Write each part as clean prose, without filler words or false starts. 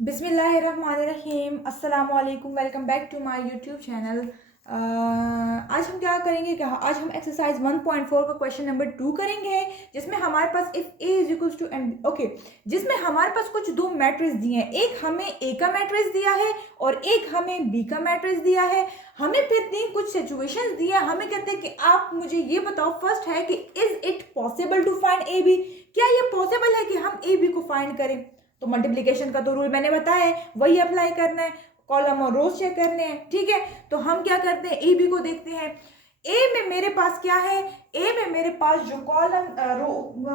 बिस्मिल्लाहिर्रहमानिर्रहीम अस्सलाम वालेकुम। Welcome back to my YouTube channel. आज हम क्या करेंगे कि आज हम एक्सरसाइज 1.4 का क्वेश्चन नंबर 2 करेंगे, जिसमें हमारे पास if A is equals to N okay, जिसमें हमारे पास कुछ दो मैट्रिक्स दिए हैं। एक हमें ए का मैट्रिक्स दिया है और एक हमें बी का मैट्रिक्स दिया है। हमें फिर तीन कुछ सिचुएशंस दिए हैं। हमें कहते हैं कि आप मुझे ये बताओ, फर्स्ट है कि is it possible to find A B, क्या ये पॉसिबल है कि हम ए बी को फाइंड करें। तो मल्टीप्लिकेशन का तो रूल मैंने बताया है, वही अप्लाई करना है, कॉलम और रोज चेक करने हैं। ठीक है, तो हम क्या करते हैं, ए बी को देखते हैं। ए में मेरे पास क्या है, ए में मेरे पास जो कॉलम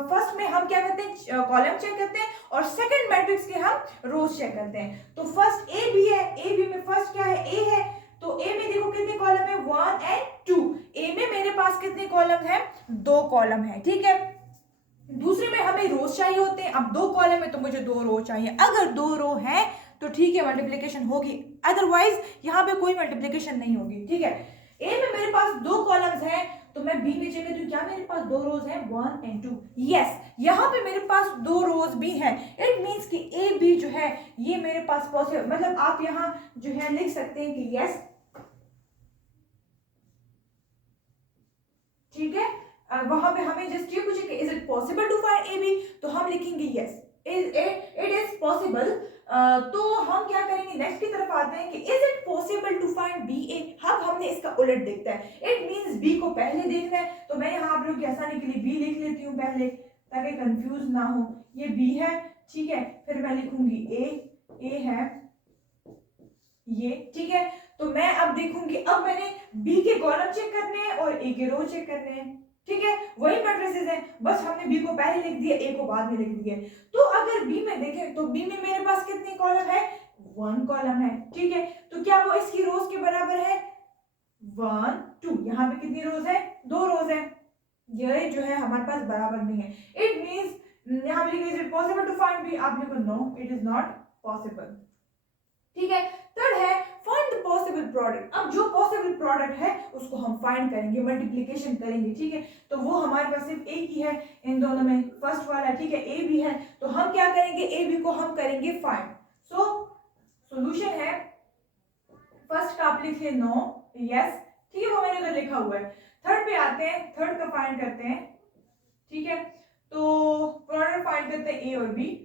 फर्स्ट में हम क्या करते हैं, कॉलम चेक करते हैं और सेकंड मैट्रिक्स के हम रोज चेक करते हैं। तो फर्स्ट ए बी है, ए बी में फर्स्ट क्या है, ए है। तो ए में देखो कितने कॉलम है, 1 एंड 2। ए में मेरे पास कितने कॉलम है, 2 कॉलम है। ठीक है, दूसरे में हमें रोज चाहिए होते हैं। अब 2 कॉलम है तो मुझे 2 रो चाहिए। अगर 2 रो है तो ठीक है, मल्टीप्लिकेशन होगी, अदरवाइज यहाँ पे कोई मल्टीप्लिकेशन नहीं होगी। ठीक है, ए में मेरे पास 2 कॉलम्स हैं तो मैं बी में चेक करती हूँ, क्या मेरे पास 2 रोज हैं, 1 एंड 2। यस, यहाँ पे मेरे पास 2 रोज भी हैं। इट मीन्स कि ए बी जो है ये मेरे पास पॉसिबल, मतलब आप यहाँ जो है लिख सकते हैं कि यस। ठीक है, वहां पे हमें जस्ट ये पूछे कि is it possible to find A B, तो हम लिखेंगे यस इट इज पॉसिबल। तो हम क्या करेंगे, नेक्स्ट की तरफ आते हैं कि is it possible to find B A. अब हमने इसका उलट देखता है, इट मींस बी को पहले देखना है। तो मैं यहाँ आप लोग की आसानी के लिए बी लिख लेती हूँ पहले, ताकि कंफ्यूज ना हो। ये बी है, ठीक है, फिर मैं लिखूंगी ए है ये। ठीक है, तो मैं अब देखूंगी, अब मैंने बी के कॉलम चेक करने हैं और ए के रो चेक करने हैं। ठीक है, वही मैट्रिसेस हैं, बस हमने बी को पहले लिख दिया, ए को बाद में लिख दिया। तो अगर बी में देखें तो बी में मेरे पास कितने कॉलम है, 1 कॉलम है। ठीक है, तो क्या वो इसकी रोज के बराबर है, 1 2। यहाँ पे कितनी रोज है, 2 रोज है। ये जो है हमारे पास बराबर नहीं है। इट मींस यहाँ पे is it possible to find B, आप लिखो no it is not possible. ठीक है, थर्ड है फाइंड द पॉसिबल प्रोडक्ट। अब जो पॉसिबल प्रोडक्ट है उसको हम फाइंड करेंगे, मल्टीप्लिकेशन करेंगे। ठीक है, तो वो हमारे पास सिर्फ एक ही है इन दोनों में, फर्स्ट वाला। ठीक है, ए भी है, तो हम क्या करेंगे, ए बी को हम करेंगे फाइंड। सो सॉल्यूशन है, फर्स्ट का आप लिखिए नो, यस, ठीक है, वो मैंने उधर लिखा हुआ है। थर्ड पे आते हैं, थर्ड का फाइंड करते हैं। ठीक है, तो प्रोडक्ट फाइंड करते हैं ए और बी।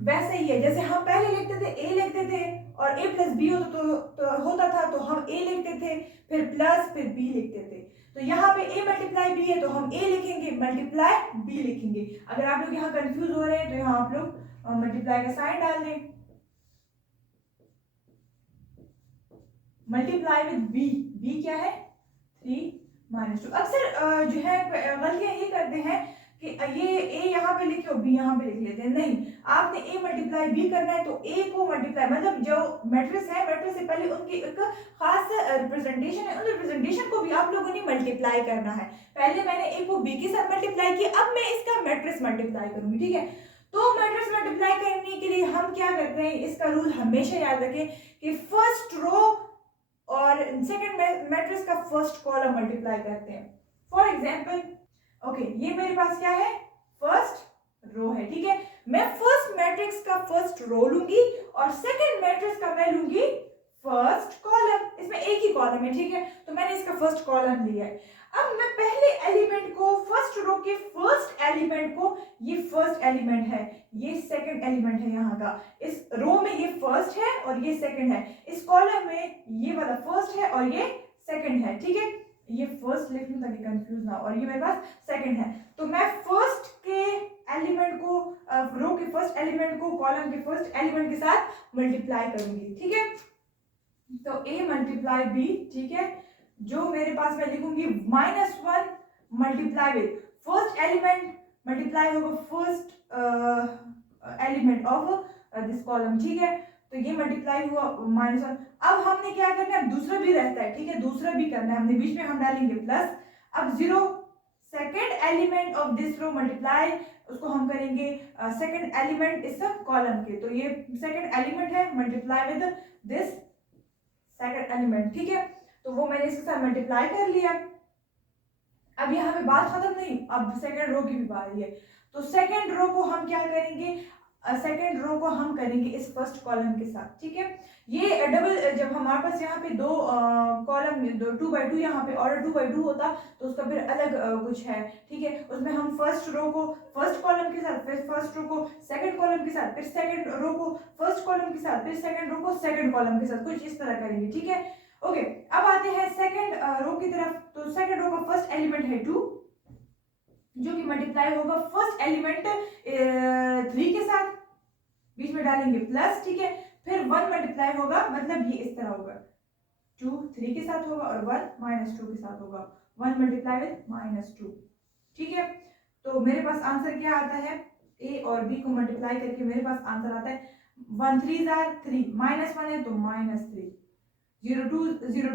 वैसे ही है जैसे हम पहले लिखते थे, ए लिखते थे और ए प्लस बी होता था, तो हम ए लिखते थे, फिर प्लस, फिर बी लिखते थे। तो यहाँ पे ए मल्टीप्लाई बी है तो हम ए लिखेंगे, मल्टीप्लाई बी लिखेंगे। अगर आप लोग यहाँ कंफ्यूज हो रहे हैं तो यहाँ आप लोग मल्टीप्लाई का साइन डाल दें, मल्टीप्लाई विद बी। बी क्या है, 3 - 2। अक्सर जो है गलतियां ये करते हैं कि ये ए यहाँ पे लिखे और बी यहाँ पे लिख लेते हैं। नहीं, आपने ए मल्टीप्लाई बी करना है तो ए को मल्टीप्लाई, मतलब जो मैट्रिक्स है, मैट्रिक्स से पहले उनकी एक खास रिप्रेजेंटेशन है, उन रिप्रेजेंटेशन को भी आप लोगों ने मल्टीप्लाई करना है। पहले मैंने ए को बी के साथ मल्टीप्लाई किया, अब मैं इसका मैट्रिक्स मल्टीप्लाई करूंगी। ठीक है, तो मैट्रिक्स मल्टीप्लाई करने के लिए हम क्या करते हैं, इसका रूल हमेशा याद रखें कि फर्स्ट रो और सेकंड मैट्रिक्स का फर्स्ट कॉलम मल्टीप्लाई करते हैं। फॉर एग्जांपल ओके, ये मेरे पास क्या है, फर्स्ट रो है। ठीक है, मैं फर्स्ट मैट्रिक्स का फर्स्ट रो लूंगी और सेकंड मैट्रिक्स का मैं लूंगी फर्स्ट कॉलम। इसमें एक ही कॉलम है। ठीक है, तो मैंने इसका फर्स्ट कॉलम लिया है। अब मैं पहले एलिमेंट को, फर्स्ट रो के फर्स्ट एलिमेंट को, ये फर्स्ट एलिमेंट है, ये सेकंड एलिमेंट है यहाँ का, इस रो में ये फर्स्ट है और ये सेकंड है, इस कॉलम में ये वाला फर्स्ट है और ये सेकंड है। ठीक है, ये फर्स्ट लिख लूं ताकि कंफ्यूज ना हो, और ये मेरे पास सेकंड है। तो मैं फर्स्ट के एलिमेंट को, रो के फर्स्ट एलिमेंट को कॉलम के फर्स्ट एलिमेंट के साथ मल्टीप्लाई करूंगी। ठीक है, तो ए मल्टीप्लाई बी। ठीक है, जो मेरे पास मैं लिखूंगी -1 multiply with first element, multiply होगा first element of this column. ठीक है, तो ये मल्टीप्लाई हुआ -1। अब हमने क्या करना है, दूसरा भी रहता है। ठीक है, दूसरा भी करना है हमने, बीच में हम डालेंगे प्लस। अब 0 second element of this row multiply, उसको हम करेंगे सेकेंड एलिमेंट इस कॉलम के, तो ये सेकेंड एलिमेंट है, multiply with this second element. ठीक है, तो वो मैंने इसके साथ मल्टीप्लाई कर लिया। अब यहाँ पे बात खत्म नहीं, अब सेकंड रो की भी बारी है। तो सेकंड रो को हम क्या करेंगे, सेकंड रो को हम करेंगे इस फर्स्ट कॉलम के साथ, ठीक है। ये डबल, जब हमारे पास यहाँ पे दो कॉलम, दो 2 बाई 2 यहाँ पे ऑर्डर 2 बाई 2 होता तो उसका फिर अलग कुछ है, ठीक है। उसमें हम फर्स्ट रो को फर्स्ट कॉलम के साथ, फिर फर्स्ट रो को सेकंड कॉलम के साथ, फिर सेकंड रो को फर्स्ट कॉलम के साथ, फिर सेकंड रो को सेकंड कॉलम के साथ, कुछ इस तरह करेंगे, ठीक है। ओके, अब आते हैं सेकंड रो की तरफ। तो सेकंड रो का फर्स्ट एलिमेंट है 2, जो कि मल्टीप्लाई होगा फर्स्ट एलिमेंट 3 के साथ, बीच में डालेंगे प्लस, ठीक है। फिर 1 मल्टीप्लाई होगा, मतलब ये इस तरह होगा, 2 3 के साथ होगा और 1 -2 के साथ होगा, 1 मल्टीप्लाई विद -2, ठीक है। तो मेरे पास आंसर क्या आता है, ए और बी को मल्टीप्लाई करके मेरे पास आंसर आता है 1 3 जार 3, -1 है तो -3, 0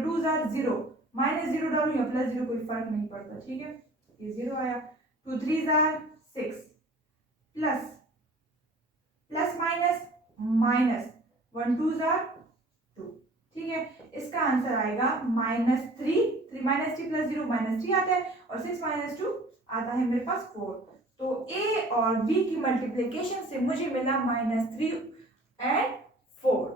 2 जार 0, -0 डालूं या +0 कोई फर्क नहीं पड़ता, ठीक है। ये 0 आया, 2 3 jar 6, plus minus minus, 1 2 jar 2, ठीक है। इसका आंसर आएगा -3, 3 -3 + 0 -3 आता है, और 6 - 2 आता है मेरे पास 4। तो ए और बी की मल्टीप्लिकेशन से मुझे मिला -3 और 4।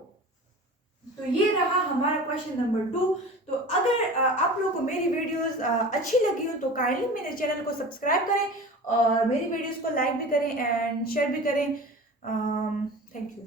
तो ये रहा हमारा क्वेश्चन नंबर 2। तो अगर आप लोगों को मेरी वीडियोस अच्छी लगी हो तो काइंडली मेरे चैनल को सब्सक्राइब करें और मेरी वीडियोस को लाइक भी करें एंड शेयर भी करें। Thank you.